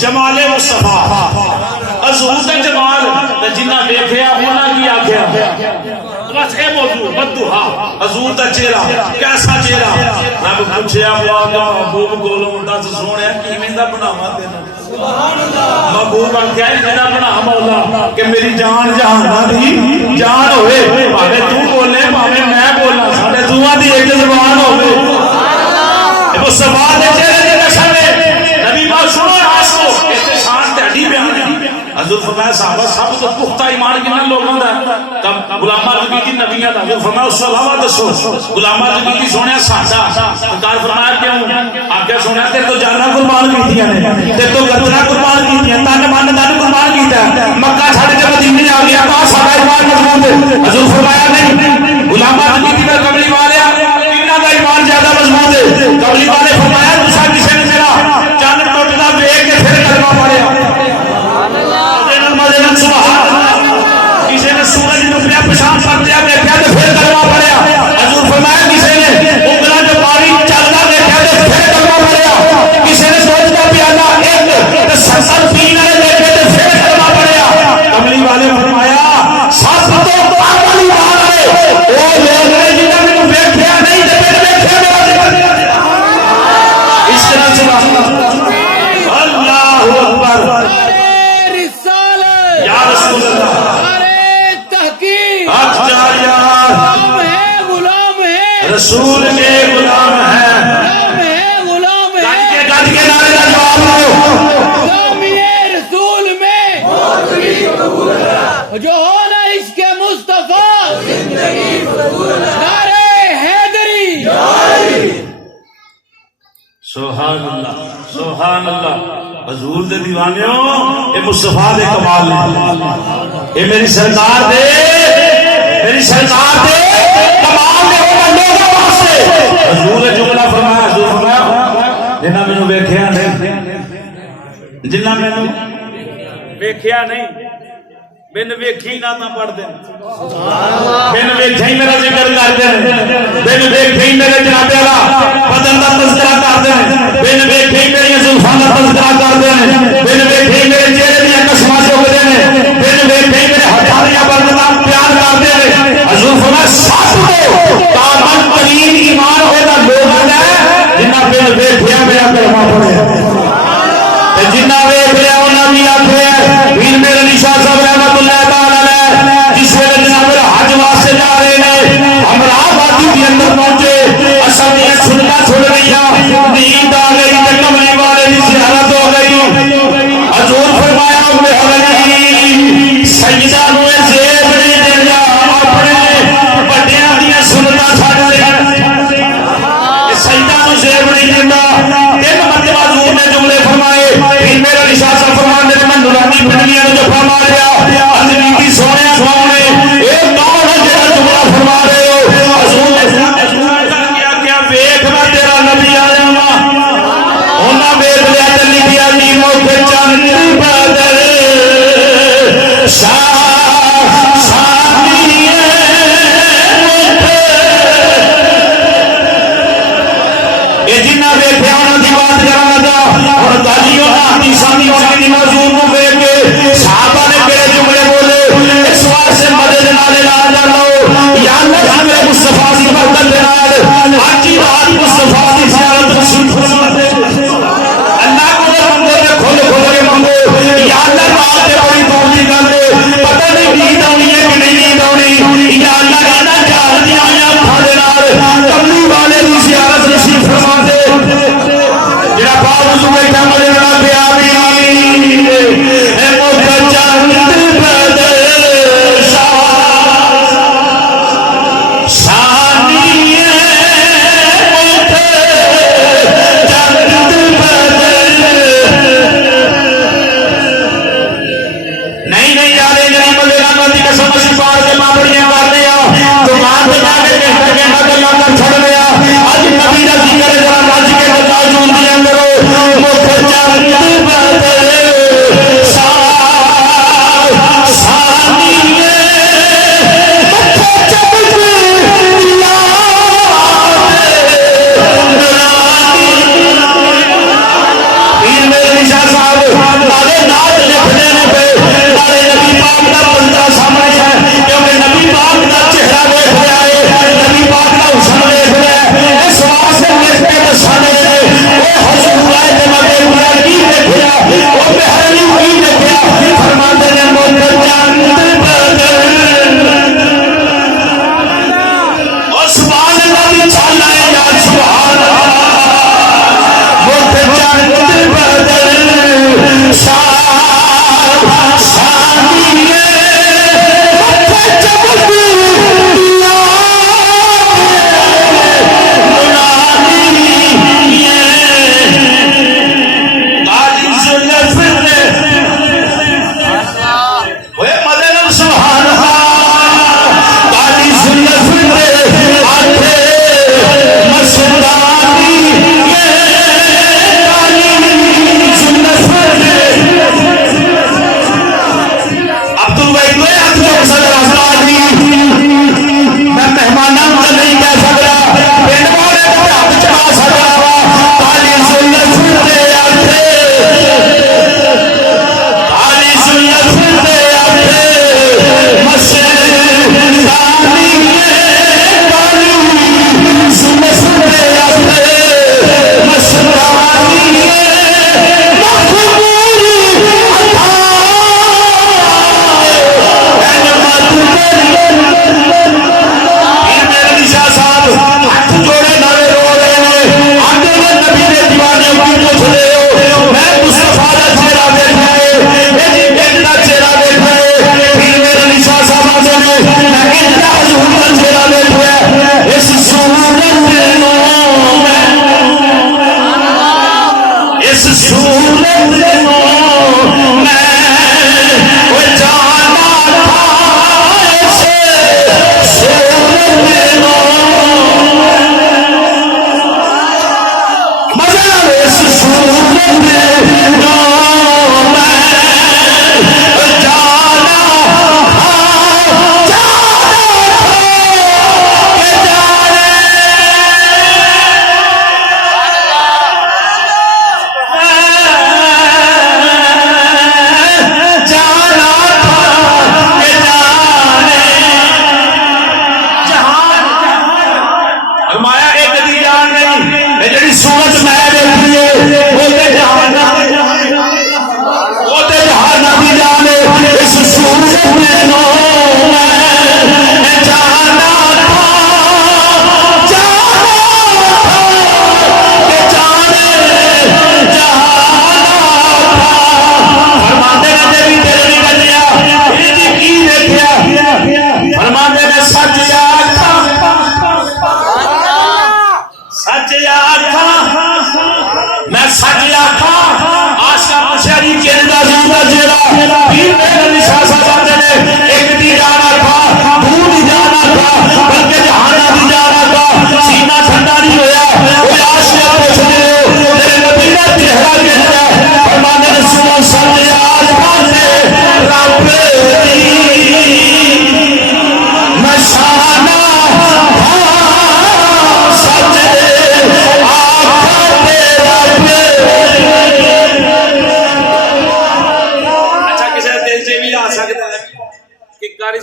जमाले मुस्तफा हजूर दा जमाल ते जिन्ना देखया उन्हां की आख्या बस ए मौजू बददुहा हजूर दा चेहरा कैसा चेहरा रब पूछया महबूब कोलों दस सोहणिया किवें दा बनावा तेनू सुभान अल्लाह महबूब आख्या इन्ना बना मौला कि मेरी जान जहाना दी जान होवे भावे तू बोले भावे मैं बोलना साडे दोवां दी एक जुबान होवे सुभान अल्लाह मुस्तफा दे चेहरे दी नशा नबी पाक सुनो आसो इत्ते शान तेडी बयान है हजूर फरमाया साहबा सब तो पुख्ता ईमान किन्ना लोगों दा गुलामा लगी की नबियां दा हजूर फरमाया उस अलावा दसो गुलामा लगी की सोनिया साडा सरकार फरमाया क्यों आगे सोनिया तेरे तो जाना कुर्बान कीतियां ने तेरे तो गर्दना कुर्बान कीतियां तन मन धन कुर्बान कीता मक्का छड़ के मदीने आ गया का साडा ईमान मजबूत है हजूर फरमाया नहीं गुलामा लगी की कमली वाले इन्ना दा ईमान ज्यादा मजबूत है कमली वाले फरमाया तुसा किसे ने मेरा चंद टुटदा देख के फिर कलमा पढ़िया किसी ने सूरज नुकलिया पेशाब कर दिया देखा तो फिर कलमा पढ़िया हजूर फरमाया किसी ने उंगला जो पानी चलता देखा तो फिर कलमा पढ़िया किसी ने सोच का प्याला एक सर पीने देखे तो फिर कलमा पढ़िया कमली वाले फरमाया सब तो पागल बात है वो लोग ने जिन्हें मैंने देखा नहीं देखा इस तरह से अल्लाहू अकबर या रसूल अल्लाह गुलाम है रसूल के गुलाम है गुलाम है गज के नारे का जवाब दो रसूल में जो हो ना इसके मुस्तफा नारे हैदरी सुभान अल्लाह हजूर दे दीवानियों ये मुस्तफा दे कमाल ने ये मेरी सरकार दे कमाल ने लोगों वास्ते हजूर ने जुमला फरमाया जिन्ना मैनू वेख्या नहीं बिन वेखी ना पढ़ दे बिन वेखे ही मेरा जिक्र कर दे बिन वेखे ही मेरे जनाबे वाला बदन का तज़किरा कर दे बिन वेखे ही मेरी जुल्फां का तज़किरा कर दे बिन वेखे ही मेरे चेहरे दी कसमां चुकदे ने बिन वेखे ही मेरे हत्थां दी बरकतां प्यार करदे ने हजूर फरमाया सब तो कामल तरीन ईमान होदा लोग है जिन्ना बिन वेखिया मेरा कलमा पढ़े ते जिन्ना वेख लिया उन्हां दी आखे वीर मेरे निशा साहब रहमतुल्लाह ताला जिस वेले जनाब हज वास्ते जा रहे ने हमरा वादी के अंदर पहुंचे असल में सुनना सुन रही नींद आ गई ते कमली वाले की ज़ियारत हो गई हजूर फरमाया सईदा नु जेब नहीं देना अपने बड़ियां दी सुनना छड्ड दे सईदा नु जेब नहीं देना तीन मतलब हजूर ने जुमले फरमाए फिर मेरा निशान फरमाने ने मैं नुरानी पिंडलियां ने जो फरमा लिया अजनी की सोने सोने एक कौन है जेड़ा जुमला फरमा रहे हो हजूर ने क्या वेख मैं तेरा नबी आया वा ओना वेख लिया ते लिखिया नी मोखे चंद बदल ये जिन्ना वेख्या उन्हां दी बात करां लगा और गालियों ना हदीसां दी मौजूद नु वेख के साहबा ने बड़े जुमले बोले इस वास्ते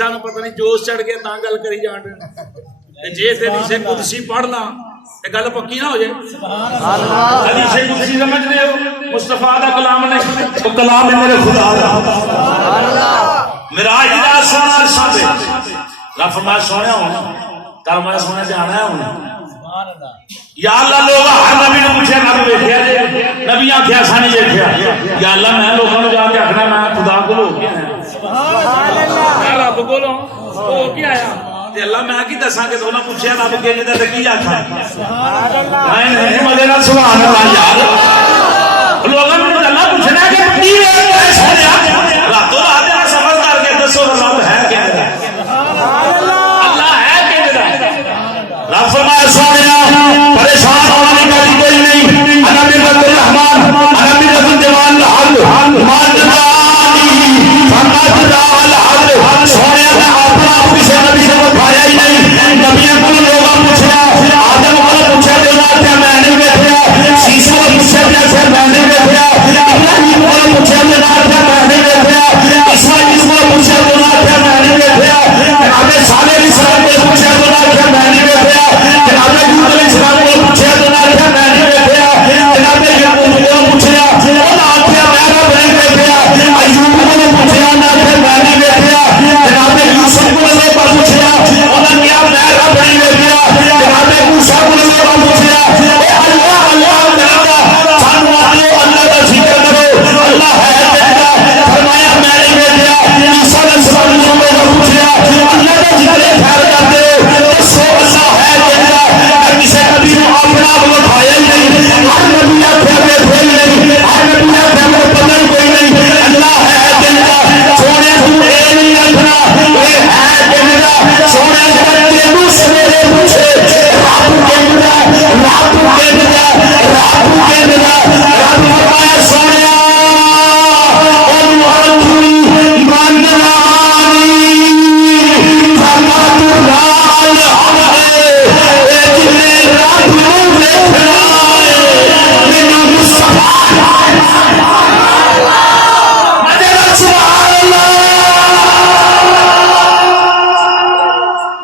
साहब पता नहीं जोश चढ़ गया ता गल करी जान जे फिर इसे कुदसी पढ़ ला ते गल पक्की ना हो जाए हदीसे कुदसी समझ रहे हो मुस्तफा दा कलाम ने तो कलाम है मेरे खुदा दा मिराज दा सोना साबे रब फरमाया सोना हूं कल मैं सोने जाना है हूं या अल्लाह लोग हर नबी ने पूछे नबी देखिया जे नबी आख्या सा नहीं देखिया या अल्लाह मैं लोगों को जाके आखना मैं खुदा को हो गया सुभान अल्लाह मैं रब को हो के आया ते अल्लाह मैं की दसा के तोना पूछया रब के ने ते की आखा सुभान अल्लाह नहीं मजे ना सुभान अल्लाह यार लोगों ने अल्लाह पूछना कि की है सोनिया रातों रात ना समझ करके दसो रब है क्या सुभान अल्लाह अल्लाह है क्या रब फरमाया सोनिया परेशान होने का कोई नहीं अना बिल रहमान अना बिल दीवान हल मानदानी फरमाता अल हल सोनिया ने अपना किसी नबी से उठाया ही नहीं नबियों को लोग पूछा आदम को पूछा देना क्या मैंने देखा शीशे को पूछा जैसे मैंने देखा इब्राहिम को पूछा देना क्या मैंने देखा इस्माइल को पूछा देना क्या मैंने देखा जनाब साले इस्लाम को पूछा देना क्या मैंने देखा जनाब यूद इस्लाम को पूछा देना क्या मैंने देखा जनाब याकूब को पूछा और आखिर मेरा नहीं देखा अय्यूब को पूछा ना क्या मैंने देखा जनाब यूसुफ को पूछा और क्या मेरा नहीं देखा जनाब मूसा को पूछा अल्लाह अल्लाह सानू अल्लाह का जिक्र करो अल्लाह है देखा फरमाया मैंने देखा ईसा अलैहिस्सलाम को पूछा अल्लाह का जिक्र खैर करते हो सो अल्लाह है देखा किसी नबी ने अपना वो उठाया ही नहीं हर नबी आखे में कोई नहीं हर नबी आखे में बदल कोई नहीं अल्लाह है देखा सोने तू ए नहीं रखना ए है देखा सोने तेनू सवेरे पूछे रात के मिला रब फरमाया सोनिया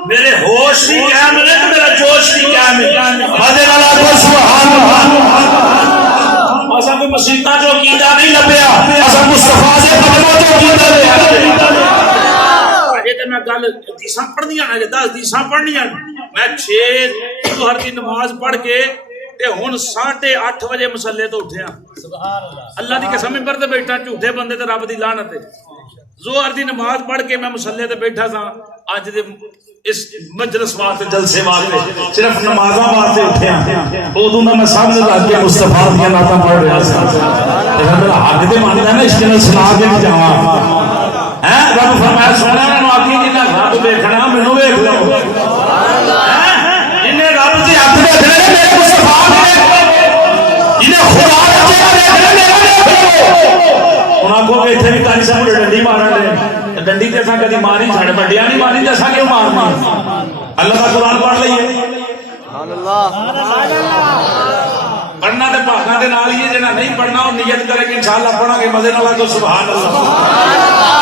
मेरे होश भी क्या मिले तो मेरा जोश भी क्या मिले मजे वाला तो सुभान अल्लाह कोई मसीता जो कीदा नहीं लभया असा मुस्तफा से कदमों जो कीदा ले अजे ते मैं गल हदीसां पढ़नियां ने 10 हदीसां पढ़नियां मैं 6 जोहर की नमाज पढ़ के ते हुन 8:30 बजे मुसल्ले तो उठया सुभान अल्लाह अल्लाह दी कसम पर ते बैठा झूठे बंदे ते रब दी लानत है जोहर दी नमाज पढ़ के मैं मुसल्ले ते बैठा था अज दे इस मजलिस वास्ते जलसे वास्ते सिर्फ नमाज़ां वास्ते उठे उदों मैं सामने लग के मुस्तफा दी नातां पढ़ रहा था ते मेरा हक ते मानदा ना इसके नाल सुना के भी जावां हैं रब फरमाया सोना ने आखी जिन्ना रब देखना मैनू देख लो सुभान अल्लाह जिन्ने रब दी हक देखने ने मेरे मुस्तफा ने जिन्ने खुदा दा चेहरा देखना मेरा देख लो उन्हां को इत्थे भी कारी साहब डंडी मारन दे डंडी ते असां कदी मारी छड़ बड्डियां नहीं मारी ते असां क्यों मारना अल्लाह का कुरान पढ़ लईए सुभान अल्लाह पढ़ना ते भागा दे नाल ही जेना नहीं पढ़ना और नियत करे कि इंशाअल्लाह पढ़ांगे मजे नाल तो सुभान अल्लाह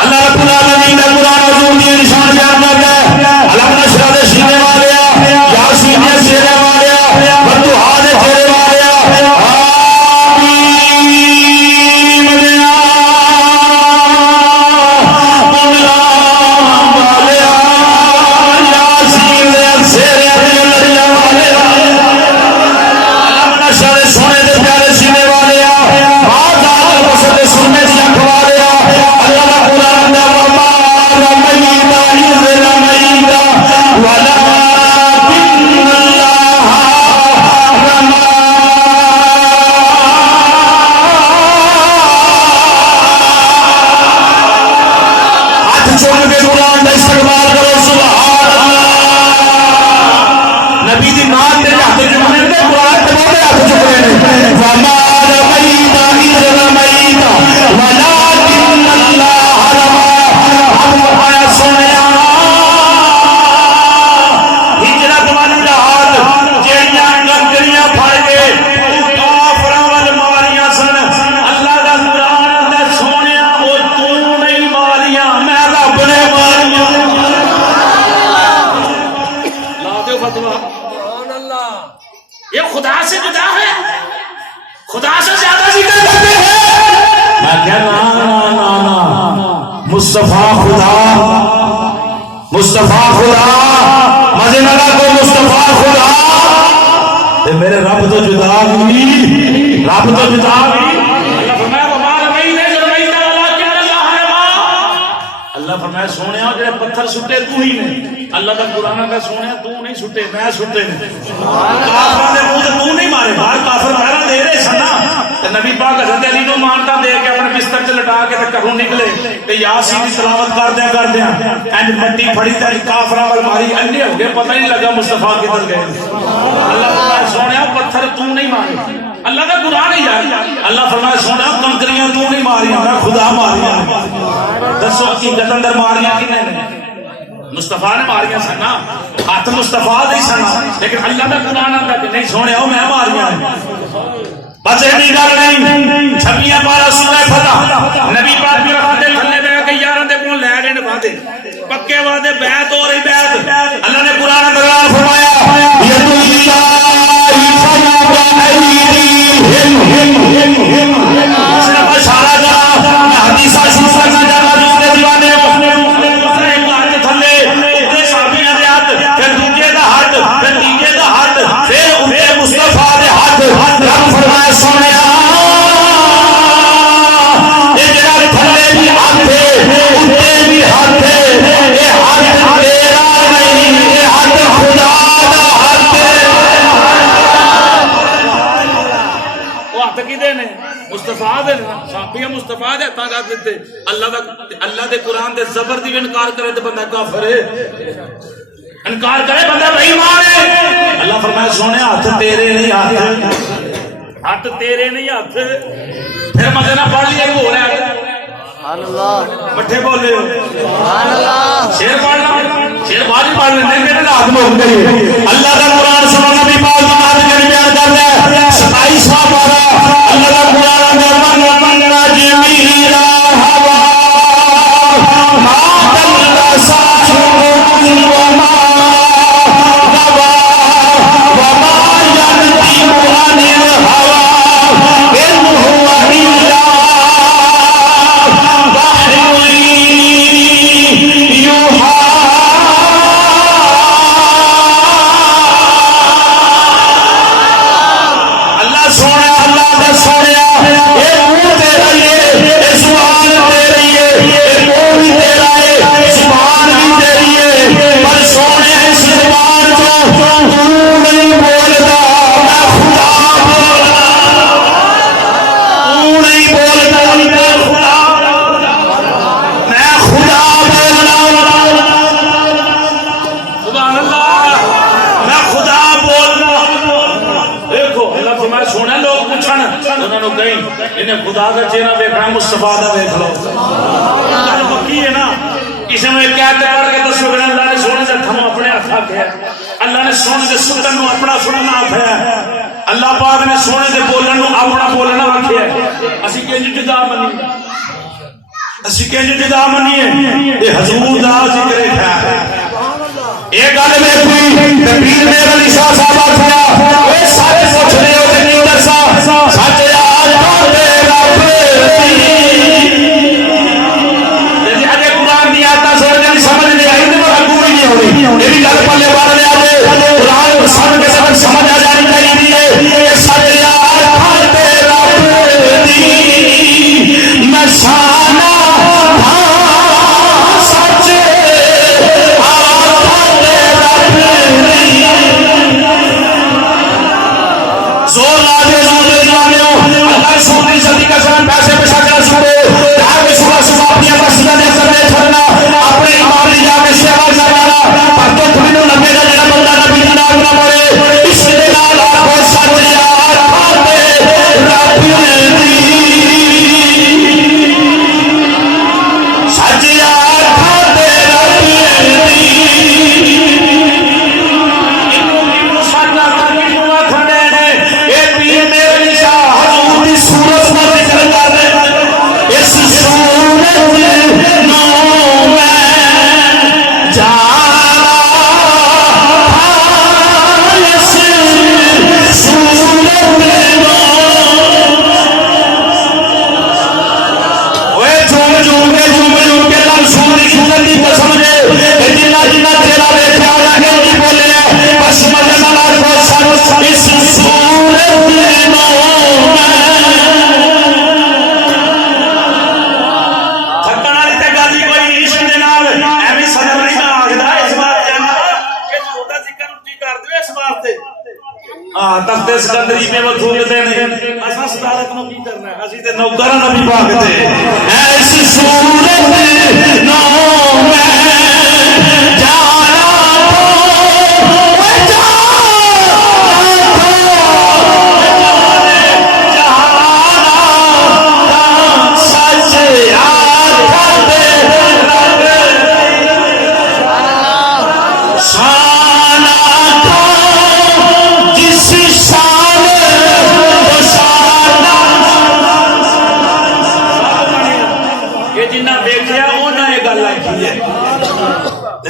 अल्लाह रब्बुल आलमीन का कुरान हजूर दी निशान बयान करदा है अलम नशरा दे सीने वाले यासीन दे सीने वाले बदुहा दे चेहरे वाले वाला आख्या ना ना ना ना मुस्तफा खुदा मजे लगा को मुस्तफा खुदा ते मेरे रब तो जुदा भी अल्लाह फरमाया बमार नहीं ने जो नहीं वाला क्या अल्लाह है अल्लाह फरमाया सोनिया जेड़े पत्थर सुटे तू ही ने अल्लाह का कुरान का सोनिया तू नहीं सुटे मैं सुटे ने काफिर दे मुंह तू नहीं मारे बाहर काफिर पहरा दे रहे सना ते नबी पाक हजरत अली नु मानता दे के अपने बिस्तर च लटा के ते घरों निकले ते यासीन की तिलावत करदे इंज मट्टी फड़ी ते काफिरां वाल मारी अन्ने हो गए पता नहीं लगा मुस्तफा किधर गए अल्लाह फरमाया सोनिया पत्थर तू नहीं मारे अल्लाह का कुरान है यार अल्लाह फरमाया सोनिया कंकरियां तू नहीं मारियां मैं खुदा मारियां दसो हकीकत अंदर मारियां किने ने मुस्तफा ने मारियां सना हाथ मुस्तफा दे सना लेकिन अल्लाह का कुरान आंदा कि नहीं सोनिया मैं मारियां बस इतनी गल नहीं छबियां पारा सूरह फतह नबी पाक मेरे वादे थल्ले बैठ के यारां दे कोल ले गए ने वादे पक्के वादे बैत हो रही बैत अल्लाह ने कुरान में फरमाया अल्लाह दे कुरान दे जबर दी इनकार करे तो बंदा काफिर है इनकार करे बंदा बेईमान है अल्लाह फरमाया सोने हाथ तेरे नहीं हाथ तेरे नहीं हाथ फिर मजे ना पढ़ लिया हो रहा है अल्लाह मठे बोले सुभान अल्लाह शेर बाद पढ़ लेते मेरे हाथ में होकर अल्लाह का कुरान सुनो नबी पाक की बात कर बयान कर रहा है 27वां पारा अल्लाह का कुरान अंदर मन जिमीरा खुदा का चेहरा देखना मुस्तफा का देख लो पक्की है ना किसी ने क्या पढ़ के दसो अल्लाह ने सोने से थम अपने हाथ आख्या अल्लाह ने सोने के सुनन अपना सुनना आख्या अल्लाह पाक ने सोने के बोलन अपना बोलना आख्या असि किंज जुदा मनीए ये हजूर दा जिक्र है ये गल में कोई नबी ने अली शाह साहब आख्या ओए सारे सोच रहे हो ते नहीं दसा सच यार मेरी गल पल्ले बार समझ आ जानी चाहिए मैं शाना सच जोर लागे अल्लाह सोनी सदी का सलाम पैसे पैसा कर सुनो जाके सुबह सुबह अपनी मस्जिद में करने छोड़ना अपने इमाम ने जाके सेवा करना पत्तो तुम्हें नबी का जन्म बंदा नबी का नाम ना बोले इसके नाल आपको सच यार आते रब ने दी सच यार आते रब ने दी इनको साडा करके हुआ खड़े ने ए पीर मेरे निशा हजूर की सूरत में जिक्र कर रहे इस सूरत नो मैं जा झूम के रसूल दी सुगंध दी कसम जे जिन्ना जिन्ना तेरा देखा लगे की बोले बस मजे नाल को सर इस सूरत नो थकण वाली ते गल ही कोई इश्क दे नाल एवें सदर नहीं ना आखदा इस बात जाना कि छोटा जिक्र उच्ची कर दे इस वास्ते हां तख्ते सिकंदरी में वसूल देने असा सदारत नु की करना है असि ते नौकर नबी पाक ते ऐसी सूरत नो मैं जाना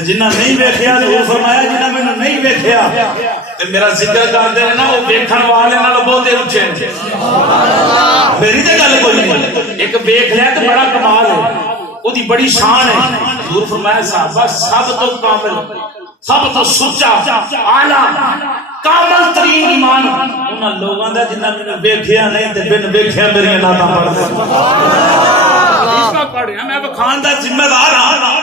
जिन्ना नहीं वेखिया तो फरमाया जिन्ना मैंने नहीं वेखिया ते मेरा जिक्र करते हैं ना वो वेखण वाले नाल बहुत उच्चे मेरी तो गल कोई नहीं एक वेख लिया तो बड़ा कमाल है ओदी बड़ी शान है हुजूर फरमाया साहबा सब तो कामिल सब तो सच्चा आला कामल तरीन ईमान उन्हां लोगां दा जिन्ना मैंने वेखिया नहीं ते बिन वेखिया मेरी नाता पढ़दे इसका पढ़िया मैं बखान दा जिम्मेदार हां